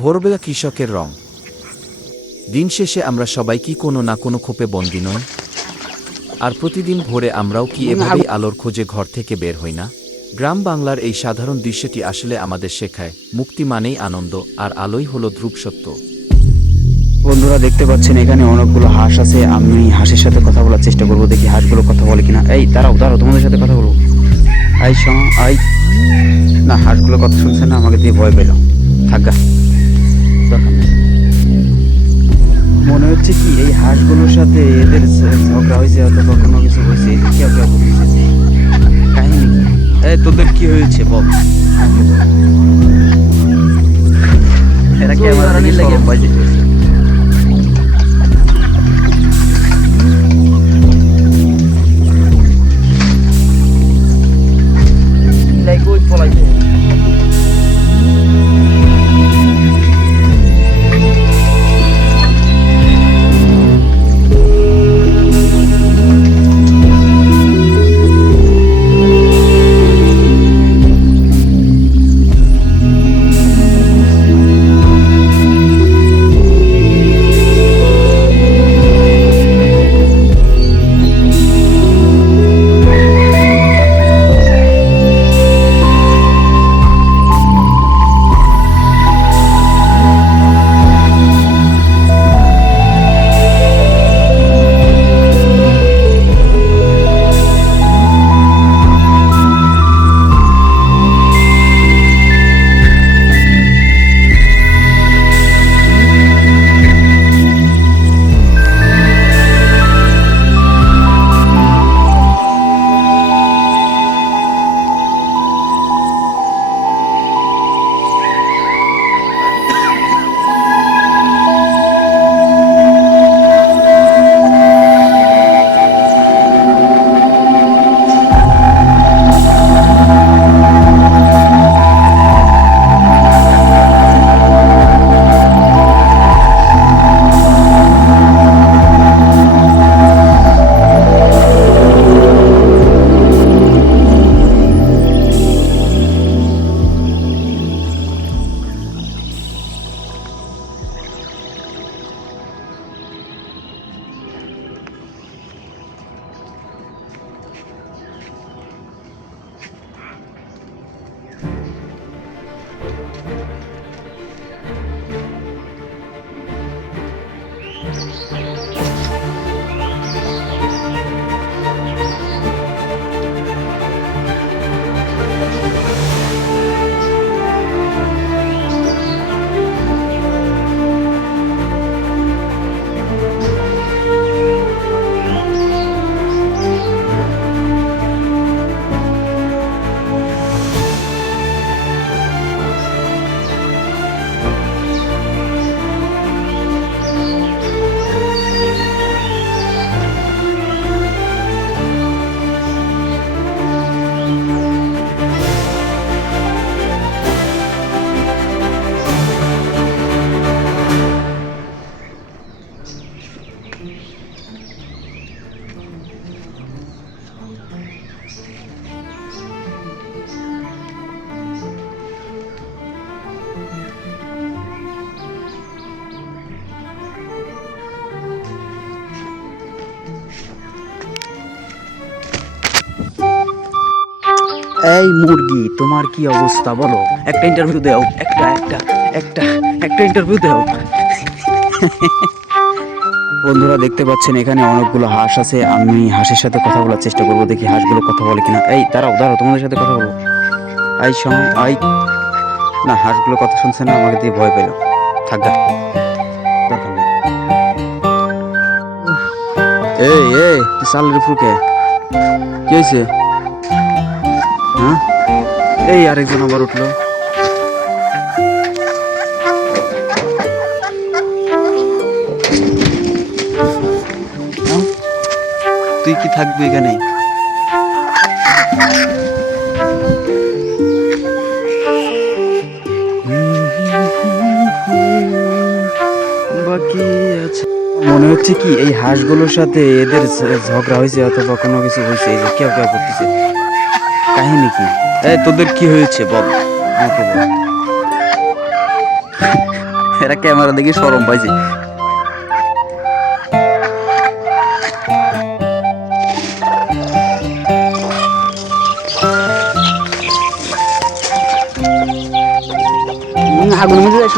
ভোরবেলা কৃষকের রং। দিন শেষে আমরা সবাই কি কোনো না কোনো খোপে বন্দী নই? আর প্রতিদিন ভোরে আমরাও কি এভাবেই আলোর খোঁজে ঘর থেকে বের হই না? গ্রাম বাংলার এই সাধারণ দৃশ্যটি আসলে আমাদের শেখায় মুক্তি মানেই আনন্দ আর আলোই হলো ধ্রুব সত্য। বন্ধুরা দেখতে পাচ্ছেন এখানে অনেকগুলো হাঁস আছে আমি হাঁসের সাথে কথা বলার চেষ্টা করব দেখি হাঁসগুলো কথা বলে কিনা। এই দাঁড়াও দাঁড়াও তোমাদের সাথে কথা বলব। আই শোন আই। না হাঁসগুলো কথা শুনছে না আমাকে দিয়ে ভয় পেল। থাকা মনে হচ্ছে কি, এই হাঁসগুলোর সাথে এদের ঝগড়া হয়েছে অথবা কোনো কিছু হয়েছে? কেউ কেউ বলতেছে কাহিনী এই, তোদের কি হয়েছে বল। এরা কি আমার দিকে সরম এই মুরগি, তোমার কি অবস্থা বলো? একটা ইন্টারভিউ দাও, একটা একটা একটা একটা ইন্টারভিউ দাও। বন্ধুরা, দেখতে পাচ্ছেন, এখানে অনেকগুলো হাঁস আছে। আমি হাঁসের সাথে কথা বলার চেষ্টা করব, দেখি হাঁসগুলো কথা বলে কিনা। এই, দাঁড়াও দাঁড়াও, তোমাদের সাথে কথা বলব। আই শোন আই না, হাঁসগুলো কথা শুনছে না, আমাকে দিয়ে ভয় পেল। থাকা এই এই সালের ফুকে কি হয়েছে? হ্যাঁ এই আরেকজন আবার উঠল? তুই কি থাকবি এখানে? বাকি মনে হচ্ছে কি এই হাঁসগুলোর সাথে এদের ঝগড়া হয়েছে অথবা কোনো কিছু হয়েছে, এই যে কেউ কেউ করতেছে। কাহিনী কি? এই, তোদের কি হয়েছে? বল, আমাকে বল। এরা ক্যামেরা দেখে সরম পাইছে। আগুন মধ্যে যাস